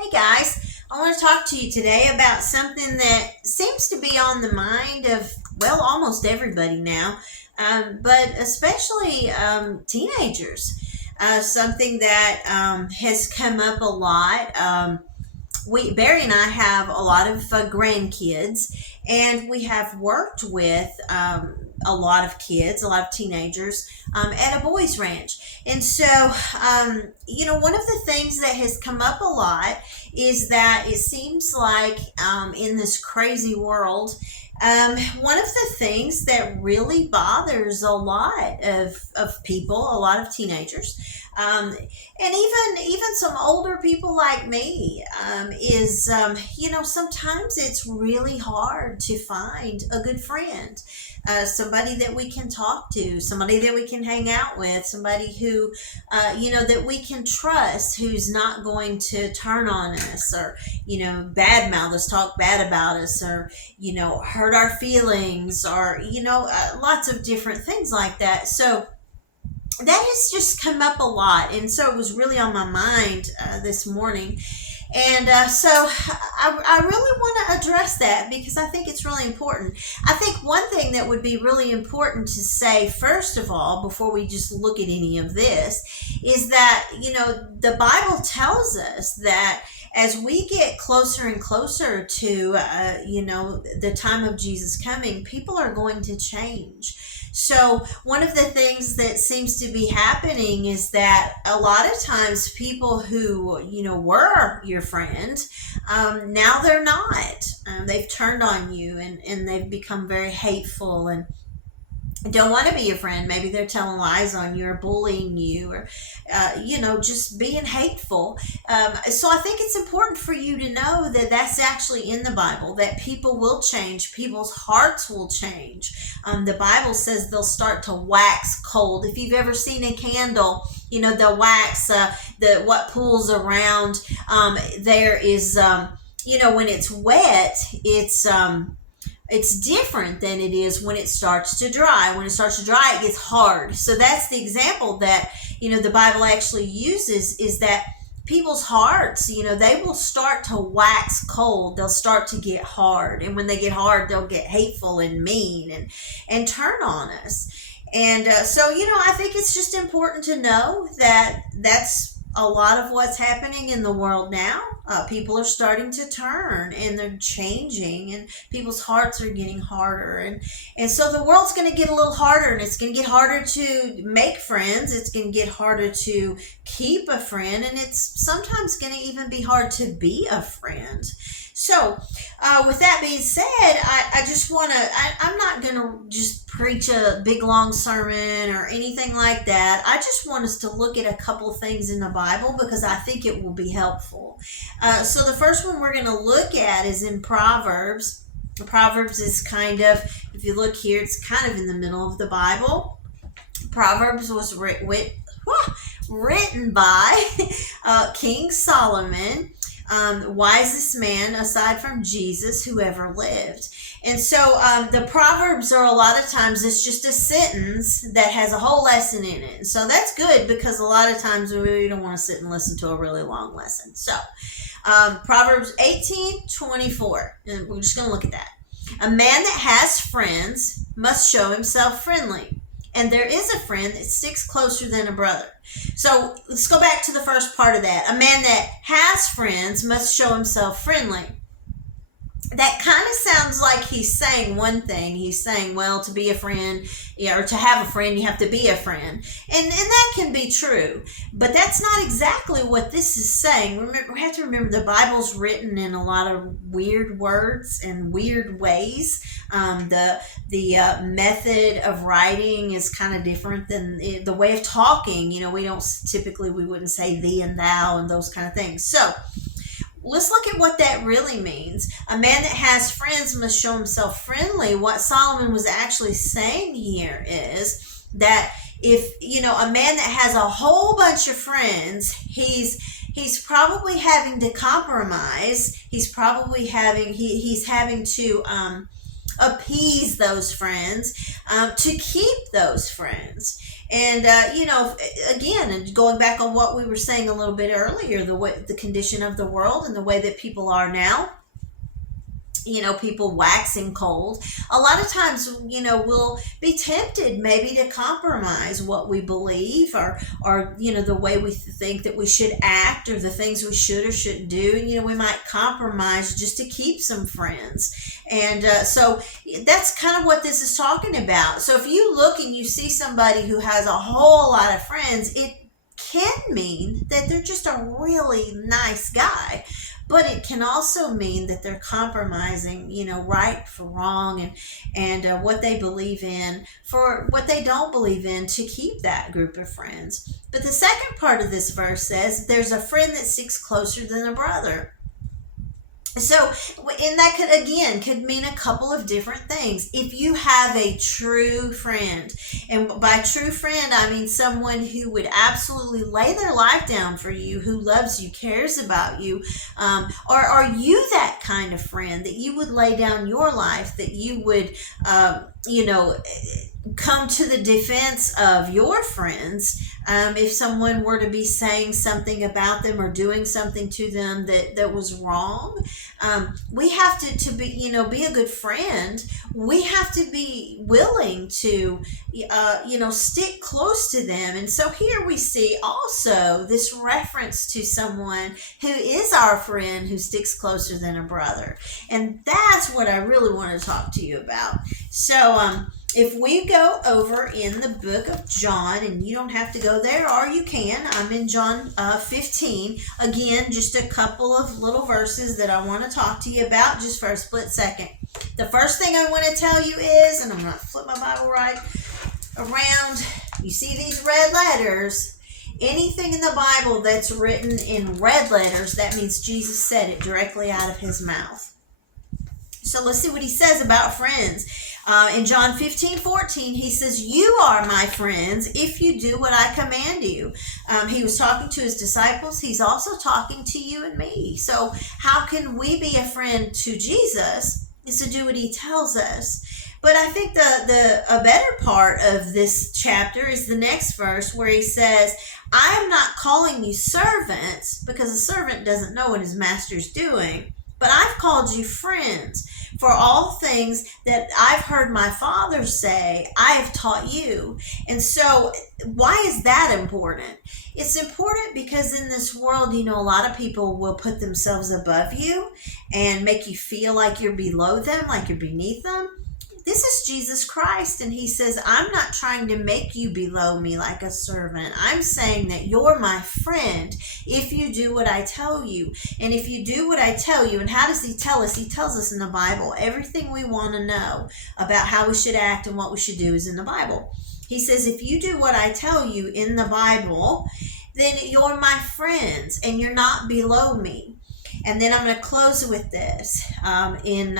Hey guys, I want to talk to you today about something that seems to be on the mind of, well, almost everybody now, but especially teenagers. Something that has come up a lot. Barry and I have a lot of grandkids, and we have worked with a lot of kids, a lot of teenagers at a boys' ranch. And so, one of the things that has come up a lot is that it seems like in this crazy world, one of the things that really bothers a lot of people, a lot of teenagers, and even some older people like me, is sometimes it's really hard to find a good friend, somebody that we can talk to, somebody that we can hang out with, somebody who that we can trust, who's not going to turn on us or bad mouth us, talk bad about us, or hurt our feelings, or lots of different things like that. So that has just come up a lot, and so it was really on my mind this morning. And I really want to address that because I think it's really important. I think one thing that would be really important to say, first of all, before we just look at any of this, is that, the Bible tells us that as we get closer and closer to, the time of Jesus coming, people are going to change. So one of the things that seems to be happening is that a lot of times people who were your friend, now they're not. They've turned on you, and they've become very hateful and don't want to be your friend. Maybe they're telling lies on you or bullying you, or just being hateful. So I think it's important for you to know that that's actually in the Bible, that people will change, people's hearts will change. The Bible says they'll start to wax cold. If you've ever seen a candle, the wax, the what pulls around, there is, when it's wet, it's different than it is when it starts to dry. When it starts to dry, it gets hard. So that's the example that, the Bible actually uses, is that people's hearts, they will start to wax cold. They'll start to get hard. And when they get hard, they'll get hateful and mean and turn on us. And I think it's just important to know that that's a lot of what's happening in the world now. People are starting to turn, and they're changing, and people's hearts are getting harder, and so the world's going to get a little harder, and it's going to get harder to make friends. It's going to get harder to keep a friend, and it's sometimes going to even be hard to be a friend. So, with that being said, I just want to, I'm not going to just preach a big long sermon or anything like that. I just want us to look at a couple things in the Bible because I think it will be helpful. So the first one we're going to look at is in Proverbs. Proverbs is kind of, if you look here, it's kind of in the middle of the Bible. Proverbs was written by King Solomon. Wisest man aside from Jesus who ever lived. And so the Proverbs are, a lot of times it's just a sentence that has a whole lesson in it. So that's good because a lot of times we really don't want to sit and listen to a really long lesson. So Proverbs 18:24, and we're just going to look at that. A man that has friends must show himself friendly, and there is a friend that sticks closer than a brother. So let's go back to the first part of that. A man that has friends must show himself friendly. That kind of sounds like he's saying one thing. He's saying, well, to be a friend, or to have a friend, you have to be a friend. And that can be true. But that's not exactly what this is saying. Remember, we have to remember the Bible's written in a lot of weird words and weird ways. The method of writing is kind of different than the way of talking. We wouldn't say thee and thou and those kind of things. So let's look at what that really means. A man that has friends must show himself friendly. What Solomon was actually saying here is that if, a man that has a whole bunch of friends, he's probably having to compromise. He's probably having to appease those friends, to keep those friends. And again, going back on what we were saying a little bit earlier, the condition of the world and the way that people are now, people waxing cold. A lot of times, we'll be tempted maybe to compromise what we believe, or the way we think that we should act, or the things we should or shouldn't do. And, we might compromise just to keep some friends. And so that's kind of what this is talking about. So if you look and you see somebody who has a whole lot of friends, it can mean that they're just a really nice guy. But it can also mean that they're compromising, right for wrong, and what they believe in for what they don't believe in, to keep that group of friends. But the second part of this verse says, there's a friend that sticks closer than a brother. So, and that could mean a couple of different things. If you have a true friend, and by true friend, I mean someone who would absolutely lay their life down for you, who loves you, cares about you, or are you that kind of friend that you would lay down your life, that you would, come to the defense of your friends, if someone were to be saying something about them or doing something to them that was wrong. We have to be a good friend. We have to be willing to stick close to them. And so here we see also this reference to someone who is our friend, who sticks closer than a brother. And that's what I really want to talk to you about. So if we go over in the book of John, and you don't have to go there, or you can. I'm in John 15. Again, just a couple of little verses that I want to talk to you about just for a split second. The first thing I want to tell you is, and I'm going to flip my Bible right around. You see these red letters? Anything in the Bible that's written in red letters, that means Jesus said it directly out of his mouth. So let's see what he says about friends. In John 15:14, he says, you are my friends if you do what I command you. He was talking to his disciples. He's also talking to you and me. So how can we be a friend to Jesus? Is to do what he tells us. But I think a better part of this chapter is the next verse, where he says, I am not calling you servants, because a servant doesn't know what his master's doing, but I've called you friends. For all things that I've heard my Father say, I have taught you. And so why is that important? It's important because in this world, a lot of people will put themselves above you and make you feel like you're below them, like you're beneath them. This is Jesus Christ, and he says, I'm not trying to make you below me like a servant. I'm saying that you're my friend if you do what I tell you. And if you do what I tell you, and how does he tell us? He tells us in the Bible. Everything we want to know about how we should act and what we should do is in the Bible. He says, if you do what I tell you in the Bible, then you're my friends and you're not below me. And then I'm going to close with this in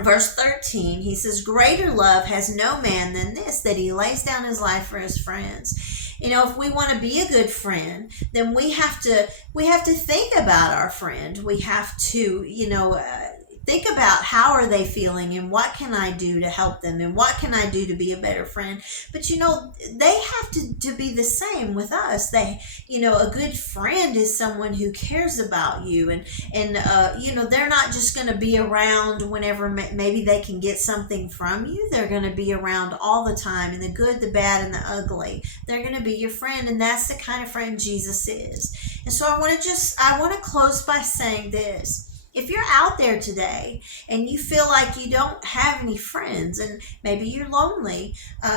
verse 13, he says, greater love has no man than this, that he lays down his life for his friends. If we want to be a good friend, then we have to think about our friend. We have to, think about how are they feeling, and what can I do to help them, and what can I do to be a better friend. But they have to be the same with us. They, a good friend is someone who cares about you, and they're not just going to be around whenever maybe they can get something from you. They're going to be around all the time, in the good, the bad, and the ugly. They're going to be your friend, and that's the kind of friend Jesus is. And so I want to close by saying this. If you're out there today and you feel like you don't have any friends, and maybe you're lonely,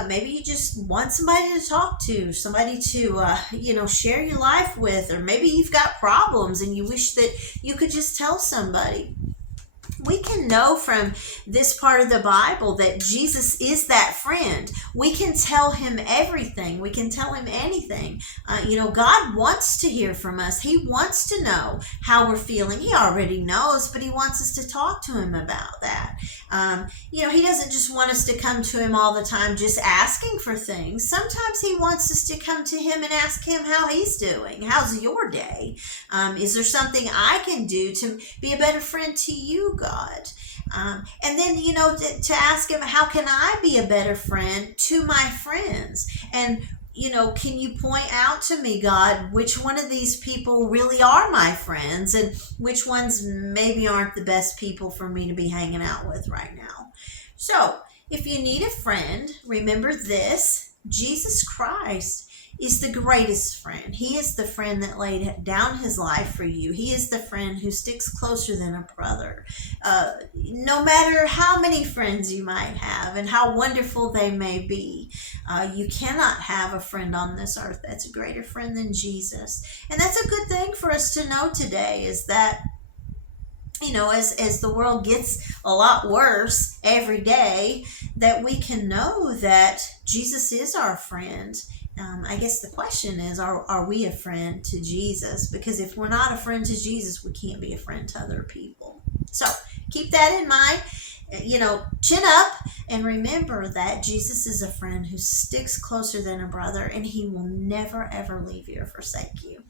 maybe you just want somebody to talk to, somebody to, share your life with, or maybe you've got problems and you wish that you could just tell somebody. We can know from this part of the Bible that Jesus is that friend. We can tell him everything. We can tell him anything. God wants to hear from us. He wants to know how we're feeling. He already knows, but he wants us to talk to him about that. He doesn't just want us to come to him all the time just asking for things. Sometimes he wants us to come to him and ask him how he's doing. How's your day? Is there something I can do to be a better friend to you, God? God. And then, to ask him, how can I be a better friend to my friends? And, can you point out to me, God, which one of these people really are my friends and which ones maybe aren't the best people for me to be hanging out with right now? So, if you need a friend, remember this: Jesus Christ is the greatest friend. He is the friend that laid down his life for you. He is the friend who sticks closer than a brother. No matter how many friends you might have and how wonderful they may be, you cannot have a friend on this earth that's a greater friend than Jesus. And that's a good thing for us to know today, is that as the world gets a lot worse every day, that we can know that Jesus is our friend. I guess the question is, are we a friend to Jesus? Because if we're not a friend to Jesus, we can't be a friend to other people. So keep that in mind. Chin up and remember that Jesus is a friend who sticks closer than a brother, and he will never, ever leave you or forsake you.